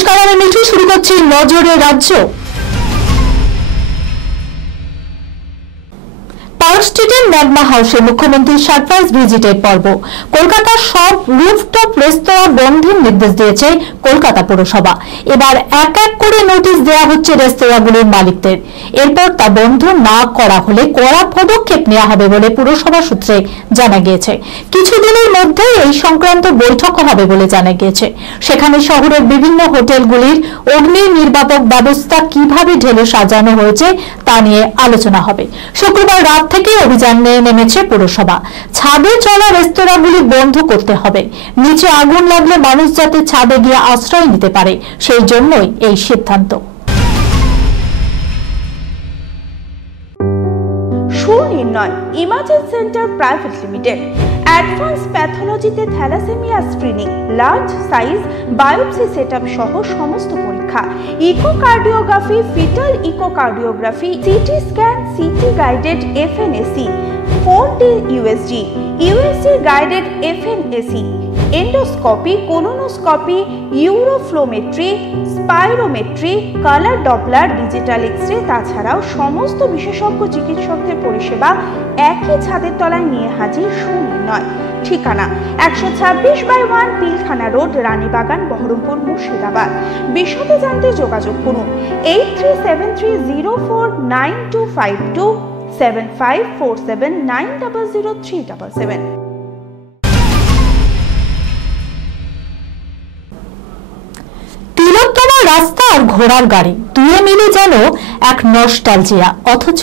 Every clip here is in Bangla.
নমস্কার, আমি মিঠু। শুরু করছি নজরে রাজ্য। পার্ক স্ট্রিটের ম্যাগমা হাউসে মুখ্যমন্ত্রীর সারপ্রাইজ ভিজিটের পর্ব। কলকাতার সব রুফটপ রেস্তোরাঁ বন্ধের নির্দেশ দিয়েছে কলকাতা পৌরসভা। এবার এক এক করে নোটিশ দেওয়া হচ্ছে রেস্তোরাঁগুলির মালিকদের। এরপর তা বন্ধ না করা হলে কড়া পদক্ষেপ নেওয়া হবে বলে পুরসভা সূত্রে জানা গিয়েছে। কিছুদিনের মধ্যে এই সংক্রান্ত বৈঠক হবে বলে জানা গিয়েছে। সেখানে শহরের বিভিন্ন হোটেলগুলির অগ্নি নির্বাপক ব্যবস্থা কিভাবে ঢেলে সাজানো হয়েছে তা নিয়ে আলোচনা হবে। শুক্রবার রাত থেকে অভিযানে নেমেছে পুরসভা। ছাদে চলা রেস্তোরাঁগুলি বন্ধ করতে হবে। নিচে আগুন লাগলে মানুষ যাতে ছাদে গিয়ে আশ্রয় নিতে পারে, সেই জন্যই এই সিদ্ধান্ত। Sunirnoy imaging centre private limited advance প্যাথোলজিতে thalassaemia screening, large size biopsy setup সহ সমস্ত পরীক্ষা, echocardiography, fetal echocardiography, CT scan, CT guided FNAC, 4D USG, USG guided FNAC, endoscopy, colonoscopy, uroflowmetry, spirometry, colour Doppler, digital x-ray, তাছাড়াও সমস্ত বিশেষজ্ঞ চিকিৎসকদের পরিষেবা একই ছাদের তলায় নিয়ে হাজির সুনির্ণয়। ঠিকানা 126/1 পিলখানা রোড, রানীবাগান, বহরমপুর, মুর্শিদাবাদ। বিশদে জানতে যোগাযোগ করুন 8373049252, 7547900377। রাস্তা আর ঘোড়ার গাড়ি দুয়ে মিলে যেন এক নস্টালজিয়া, অথচ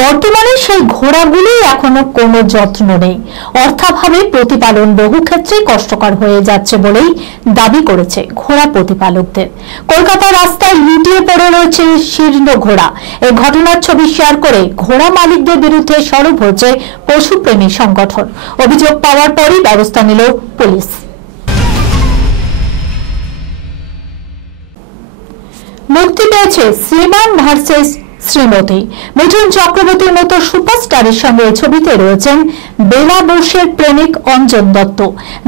বর্তমানে সেই ঘোড়াগুলি এখনো কোনো যত্ন নেই। অর্থাভাবে প্রতিপালন বহু ক্ষেত্রে কষ্টকর হয়ে যাচ্ছে বলেই দাবি করেছে ঘোড়া প্রতিপালকদের। কলকাতার রাস্তায় লুটিয়ে পড়ে রয়েছে শীর্ণ ঘোড়া। এই ঘটনার ছবি শেয়ার করে ঘোড়া মালিকদের বিরুদ্ধে সরব হয়েছে পশুপ্রেমী সংগঠন। অভিযোগ পাওয়ার পরই ব্যবস্থা নিল পুলিশ। মুক্তি পেয়েছে শ্রীমান ভার্সেস শ্রীমতী। মিঠুন চক্রবর্তীর মতো সুপারস্টারের সঙ্গে ছবিতে রয়েছেন বেলা বোসের প্রেমিক অঞ্জন দত্ত,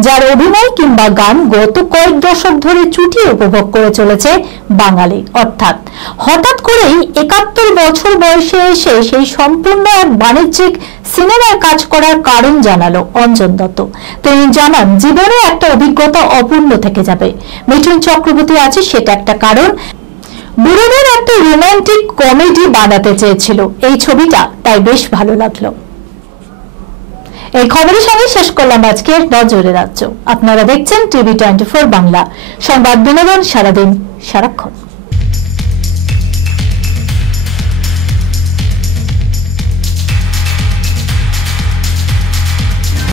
যার অভিনয় কিংবা গান গত কয়েক দশক ধরে চুটিয়ে উপভোগ করে চলেছে বাঙালি। অর্থাৎ হঠাৎ করেই 71 বছর বয়সে এসে সেই সম্পূর্ণ এক বাণিজ্যিক সিনেমায় কাজ করার কারণ জানালো অঞ্জন দত্ত। তিনি জানান, জীবনে একটা অভিজ্ঞতা অপূর্ণ থেকে যাবে। মিঠুন চক্রবর্তী আছে সেটা একটা কারণ। বুড়োদের একটা রোমান্টিক কমেডি বানাতে চেয়েছিল এই ছবিটা, তাই বেশ ভালো লাগলো। এই খবরের সঙ্গে শেষ করলাম আজকের নজরে রাজ্য। আপনারা দেখছেন টিভি 24 বাংলা, সংবাদ বিনোদন সারাদিন সারাক্ষণ।